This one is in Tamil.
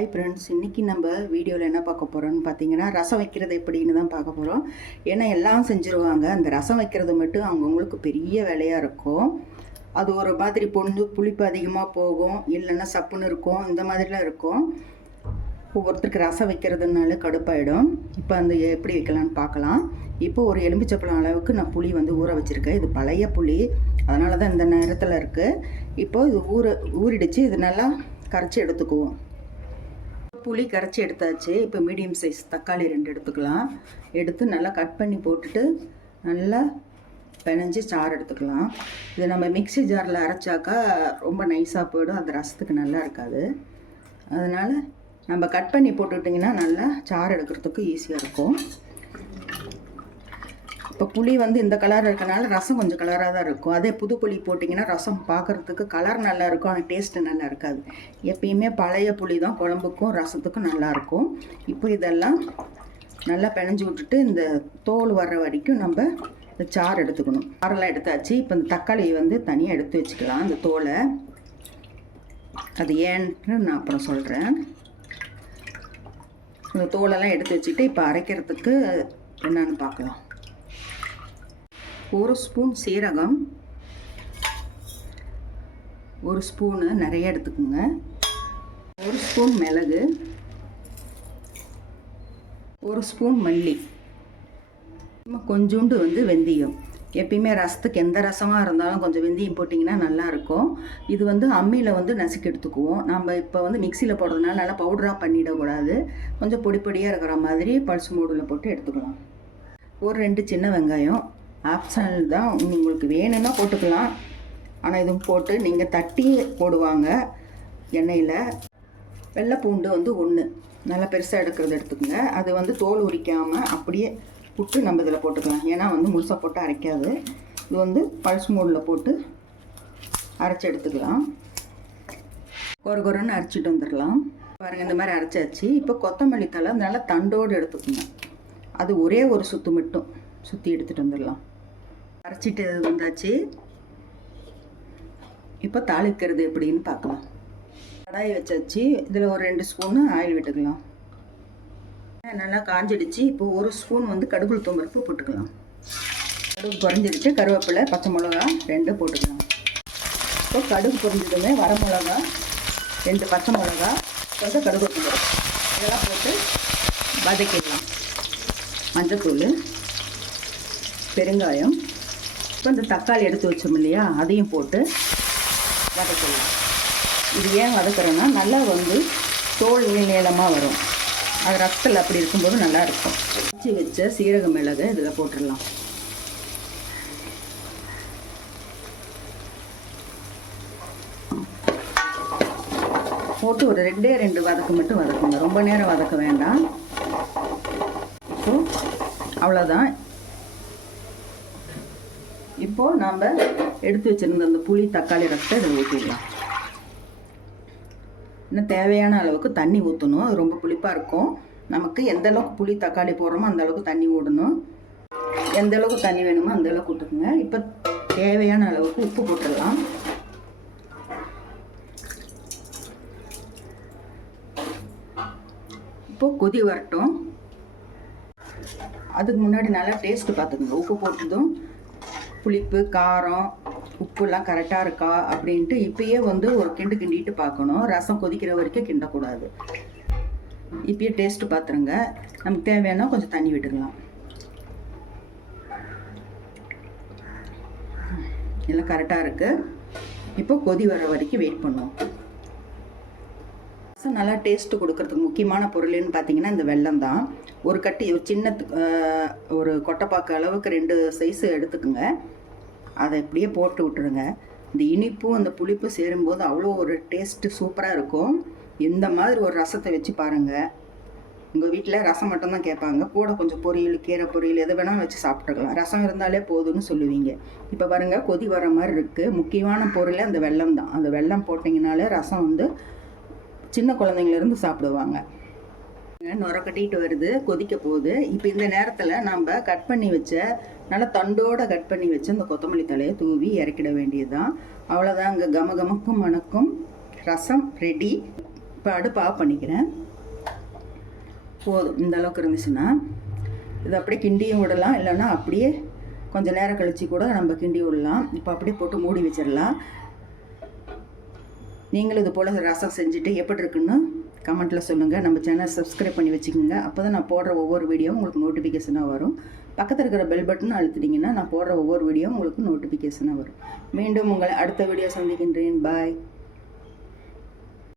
ஹாய் ஃப்ரெண்ட்ஸ் இன்றைக்கி நம்ம வீடியோவில் என்ன பார்க்க போகிறோம்னு பார்த்தீங்கன்னா ரசம் வைக்கிறது எப்படின்னு தான் பார்க்க போகிறோம் ஏன்னா எல்லாம் செஞ்சுருவாங்க. அந்த ரசம் வைக்கிறது மட்டும் அவங்கவுங்களுக்கு பெரிய வேலையாக இருக்கும். அது ஒரு மாதிரி பொண்ணு புளிப்பு அதிகமாக போகும். இல்லைன்னா சப்புன்னு இருக்கும். இந்த மாதிரிலாம் இருக்கும். ஒவ்வொருத்தருக்கு ரசம் வைக்கிறதுனால கடுப்பாயிடும். இப்போ அந்த எப்படி வைக்கலாம்னு பார்க்கலாம். இப்போ ஒரு எலும்பிச்சப்பழம் அளவுக்கு நான் புளி வந்து ஊற வச்சுருக்கேன். இது பழைய புளி. அதனால தான் இந்த நேரத்தில் இருக்குது இப்போது இது ஊற ஊறிடுச்சு. இது நல்லா கரைச்சி எடுத்துக்குவோம். புளி கரைச்சி எடுத்தாச்சு. இப்போ மீடியம் சைஸ் தக்காளி ரெண்டு எடுத்துக்கலாம். எடுத்து நல்லா கட் பண்ணி போட்டுட்டு நல்லா பிணைஞ்சி சாறு எடுத்துக்கலாம். இது நம்ம மிக்ஸி ஜாரில் அரைச்சாக்கா ரொம்ப நைஸாக போயிடும். அந்த ரசத்துக்கு நல்லா இருக்காது. அதனால் நம்ம கட் பண்ணி போட்டுட்டிங்கன்னா நல்லா சாறு எடுக்கிறதுக்கு ஈஸியாக இருக்கும். இப்போ புளி வந்து இந்த கலர் இருக்கனால ரசம் கொஞ்சம் கலராக தான் இருக்கும். அதே புது புளி போட்டிங்கன்னா ரசம் பார்க்குறதுக்கு கலர் நல்லா இருக்கும். ஆனால் டேஸ்ட்டு நல்லா இருக்காது. எப்பயுமே பழைய புளி தான் குழம்புக்கும் ரசத்துக்கும் நல்லாயிருக்கும் இப்போ இதெல்லாம் நல்லா பிணைஞ்சி விட்டுட்டு இந்த தோல் வர்ற வரைக்கும் நம்ம இந்த சாறு எடுத்துக்கணும். சாரெல்லாம் எடுத்தாச்சு. இப்போ இந்த தக்காளி வந்து தனியாக எடுத்து வச்சுக்கலாம் இந்த தோலை. அது ஏன்னு நான் அப்புறம் சொல்கிறேன் இந்த தோலெல்லாம் எடுத்து வச்சுட்டு இப்போ அரைக்கிறதுக்கு என்னன்னு பார்க்கலாம். ஒரு ஸ்பூன் சீரகம் ஒரு ஸ்பூனு நிறைய எடுத்துக்கோங்க. ஒரு ஸ்பூன் மிளகு ஒரு ஸ்பூன் மல்லி. கொஞ்சோண்டு வந்து வெந்தயம். எப்பயுமே ரசத்துக்கு எந்த ரசமாக இருந்தாலும் கொஞ்சம் வெந்தயம் போட்டிங்கன்னா நல்லாயிருக்கும் இது வந்து அம்மியில் வந்து நசுக்கி எடுத்துக்குவோம். நம்ம இப்போ வந்து மிக்சியில் போடுறதுனால நல்லா பவுடராக பண்ணிடக்கூடாது. கொஞ்சம் பொடி பொடியாக இருக்கிற மாதிரி பழுசு மூடில் போட்டு எடுத்துக்கலாம். ஒரு ரெண்டு சின்ன வெங்காயம். ஆப்ஷனல் தான். உங்களுக்கு வேணும்னா போட்டுக்கலாம். ஆனால் இதுவும் போட்டு நீங்கள் தட்டி போடுவாங்க எண்ணெயில். வெள்ளை பூண்டு வந்து ஒன்று நல்லா பெருசாக எடுக்கிறது எடுத்துக்கோங்க. அது வந்து தோல் உரிக்காமல் அப்படியே புட்டு நம்ம இதில் போட்டுக்கலாம். ஏன்னா வந்து முழுசாக போட்டு அரைக்காது. இது வந்து பல்ஸ் மூடில் போட்டு அரைச்சி எடுத்துக்கலாம். கொர கொரன்னு அரைச்சிட்டு வந்துடலாம். பாருங்கள் இந்த மாதிரி அரைச்சாச்சு. இப்போ கொத்தமல்லி தலை நல்லா தண்டோடு எடுத்துக்கோங்க. அது ஒரே ஒரு சுத்து மட்டும். சுற்றி எடுத்துகிட்டு வந்துடலாம். அரைச்சிட்டு வந்தாச்சு. இப்போ தாளிக்கிறது எப்படின்னு பார்க்கலாம். கடாயை வச்சாச்சு. இதில் ஒரு ரெண்டு ஸ்பூனு ஆயில் விட்டுக்கலாம். நல்லா காஞ்சிடுச்சு. இப்போ ஒரு ஸ்பூன் வந்து கடுகுள் தோம்பருப்பு போட்டுக்கலாம். கடுகு குறைஞ்சிடுச்சு கருவேப்பிலை பச்சை மிளகா ரெண்டு போட்டுக்கலாம். இப்போ கடுகு பொரிஞ்சதுமே வர மிளகா ரெண்டு பச்சை மிளகா கொஞ்சம் கடுகு இதெல்லாம் போட்டு வதக்கிடலாம். மஞ்சத்தூள் பெருங்காயம் இப்போ இந்த தக்காளி எடுத்து வச்சோம் இல்லையா? அதையும் போட்டு வதக்கலாம். இது ஏன் வதக்குறோன்னா நல்லா வந்து தோல் நீளமாக வரும். அது ரசத்தில் அப்படி இருக்கும்போது நல்லா இருக்கும். வச்சு வச்ச சீரக மிளகு இதில் போட்டுடலாம். போட்டு ஒரு ரெண்டே ரெண்டு வதக்கு மட்டும் வதக்குங்க. ரொம்ப நேரம் வதக்க வேண்டாம். இப்போ அவ்வளோதான் இப்போது நாம் எடுத்து வச்சுருந்த அந்த புளி தக்காளி ரசத்தை இதை ஊற்றிடலாம் இன்னும் தேவையான அளவுக்கு தண்ணி ஊற்றணும் அது ரொம்ப புளிப்பாக இருக்கும். நமக்கு எந்த அளவுக்கு புளி தக்காளி போடுறோமோ அந்த அளவுக்கு தண்ணி விடணும் எந்த அளவுக்கு தண்ணி வேணுமோ அந்த அளவுக்கு விட்டுக்குங்க இப்போ தேவையான அளவுக்கு உப்பு போட்டுடலாம். இப்போது கொதி வரட்டும். அதுக்கு முன்னாடி நல்லா டேஸ்ட்டு பார்த்துக்கோங்க. உப்பு போட்டதும் புளிப்பு காரம் உப்புலாம் கரெக்டாக இருக்கா அப்படின்ட்டு இப்பயே வந்து ஒரு கிண்டு கிண்டிட்டு பார்க்கணும். ரசம் கொதிக்கிற வரைக்கும் கிண்டக்கூடாது. இப்பயே டேஸ்ட்டு பார்த்துருங்க. நமக்கு தேவையான கொஞ்சம் தண்ணி விட்டுக்கலாம். எல்லாம் கரெக்டாக இருக்குது இப்போ கொதி வர வரைக்கும் வெயிட் பண்ணுவோம். ரசம் நல்லா டேஸ்ட்டு கொடுக்கறதுக்கு முக்கியமான பொருள்னு பார்த்தீங்கன்னா இந்த வெல்லம் தான். ஒரு கட்டி ஒரு சின்ன ஒரு கொட்டைப்பாக்கு அளவுக்கு ரெண்டு சைஸு எடுத்துக்கோங்க. அதை இப்படியே போட்டு விட்டுருங்க இந்த இனிப்பும் அந்த புளிப்பும் சேரும்போது அவ்வளோ ஒரு டேஸ்ட்டு சூப்பராக இருக்கும். இந்த மாதிரி ஒரு ரசத்தை வச்சு பாருங்கள் உங்கள் வீட்டில் ரசம் மட்டும்தான் கேட்பாங்க. கூட கொஞ்சம் பொரியல் கீரை பொரியல் எதை வேணாலும் வச்சு சாப்பிட்டுக்கலாம். ரசம் இருந்தாலே போதும்னு சொல்லுவீங்க. இப்போ பாருங்கள் கொதி வர மாதிரி இருக்குது முக்கியமான பொருளே அந்த வெல்லம் தான். அந்த வெல்லம் போட்டிங்கனாலே ரசம் வந்து சின்ன குழந்தைங்கலேருந்து சாப்பிடுவாங்க. நுர கட்டிட்டு வருது கொதிக்க போகுது. இப்போ இந்த நேரத்தில் நம்ம கட் பண்ணி வச்ச நல்லா தண்டோட கட் பண்ணி வச்ச இந்த கொத்தமல்லி தலையை தூவி இறக்கிட வேண்டியது தான் அவ்வளோதான் அங்கே கம கமக்கும் மணக்கும் ரசம் ரெடி இப்போ அடுப்பு ஆஃப் பண்ணிக்கிறேன். போதும். இந்த அளவுக்கு இருந்துச்சுன்னா இது அப்படியே கிண்டியும் விடலாம். இல்லைன்னா அப்படியே கொஞ்சம் நேரம் கழித்து கூட நம்ம கிண்டி விடலாம். இப்போ அப்படியே போட்டு மூடி வச்சிடலாம். நீங்களும் இது போல் ரசம் செஞ்சுட்டு எப்படி இருக்குன்னு கமெண்ட்டில் சொல்லுங்கள் நம்ம சேனல் சப்ஸ்கிரைப் பண்ணி வச்சுக்கோங்க. அப்போ தான் நான் போடுற ஒவ்வொரு வீடியோவும் உங்களுக்கு நோட்டிஃபிகேஷனாக வரும். பக்கத்தில் இருக்கிற பெல் பட்டன் அழுத்திட்டிங்கன்னா நான் போடுற ஒவ்வொரு வீடியோவும் உங்களுக்கு நோட்டிஃபிகேஷனாக வரும். மீண்டும் உங்களை அடுத்த வீடியோ சந்திக்கின்றேன். பாய்